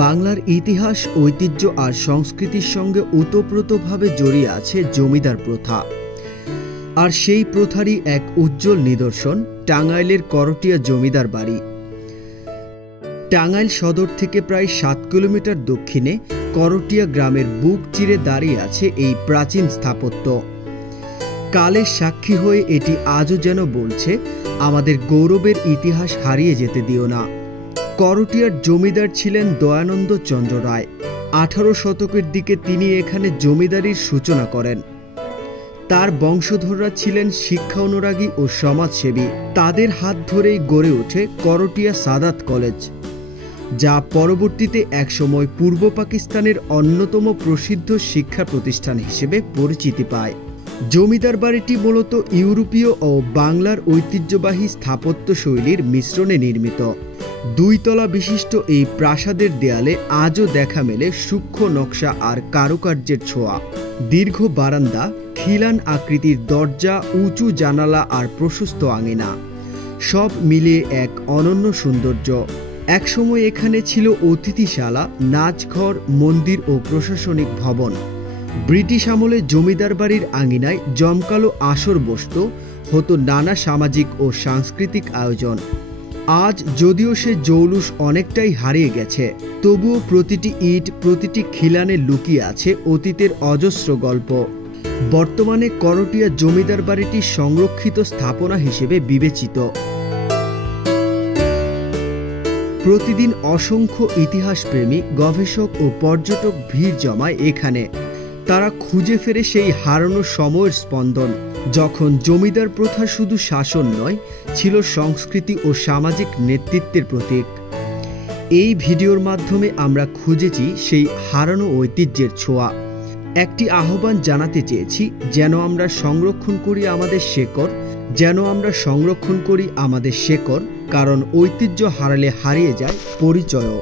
বাংলার ইতিহাস, ঐতিহ্য আর সংস্কৃতির সঙ্গে ওতপ্রোতভাবে জড়িয়ে আছে জমিদার প্রথা। আর সেই প্রথারই এক উজ্জ্বল নিদর্শন টাঙ্গাইলের করটিয়া জমিদার বাড়ি। টাঙ্গাইল সদর থেকে প্রায় 7 কিলোমিটার দক্ষিণে করটিয়া গ্রামের বুক চিরে দাঁড়িয়ে আছে এই প্রাচীন স্থাপত্য। কালের সাক্ষী হয়ে এটি আজও যেন বলছে, আমাদের গৌরবের ইতিহাস হারিয়ে যেতে দিও না। করটিয়ার জমিদার ছিলেন দয়ানন্দ চন্দ্র রায়। 18 শতকের দিকে তিনি এখানে জমিদারির সূচনা করেন। তার বংশধররা ছিলেন শিক্ষা অনুরাগী ও সমাজসেবী। তাদের হাত ধরেই গড়ে ওঠে করটিয়া সাদাত কলেজ, যা পরবর্তীতে একসময় পূর্ব পাকিস্তানের অন্যতম প্রসিদ্ধ শিক্ষা প্রতিষ্ঠান হিসেবে পরিচিতি পায়। জমিদার বাড়িটি মূলত ইউরোপীয় ও বাংলার ঐতিহ্যবাহী স্থাপত্য শৈলীর মিশ্রণে নির্মিত। 2 তলা বিশিষ্ট এই প্রাসাদের দেয়ালে আজও দেখা মেলে সূক্ষ্ম নকশা আর কারুকার্যের ছোঁয়া। দীর্ঘ বারান্দা, খিলান আকৃতির দরজা, উঁচু জানালা আর প্রশস্ত আঙিনা, সব মিলিয়ে এক অনন্য সৌন্দর্য। একসময় এখানে ছিল অতিথিশালা, নাচঘর, মন্দির ও প্রশাসনিক ভবন। ব্রিটিশ আমলে জমিদার বাড়ির আঙিনায় জমকালো আসর বসত, হতো নানা সামাজিক ও সাংস্কৃতিক আয়োজন। আজ যদিও সে জৌলুস অনেকটাই হারিয়ে গেছে, তবুও প্রতিটি ইট, প্রতিটি খিলানে লুকিয়ে আছে অতীতের অজস্র গল্প। বর্তমানে করটিয়া জমিদার বাড়িটি সংরক্ষিত স্থাপনা হিসেবে বিবেচিত। প্রতিদিন অসংখ্য ইতিহাসপ্রেমী, গবেষক ও পর্যটক ভিড় জমায় এখানে। তারা খুঁজে ফেরে সেই হারানো সময়ের স্পন্দন, যখন জমিদার প্রথা শুধু শাসন নয়, ছিল সংস্কৃতি ও সামাজিক নেতৃত্বের প্রতীক। এই ভিডিওর মাধ্যমে আমরা খুঁজেছি সেই হারানো ঐতিহ্যের ছোঁয়া। একটি আহ্বান জানাতে চেয়েছি, যেন আমরা সংরক্ষণ করি আমাদের শেকড়, কারণ ঐতিহ্য হারালে হারিয়ে যায় পরিচয়ও।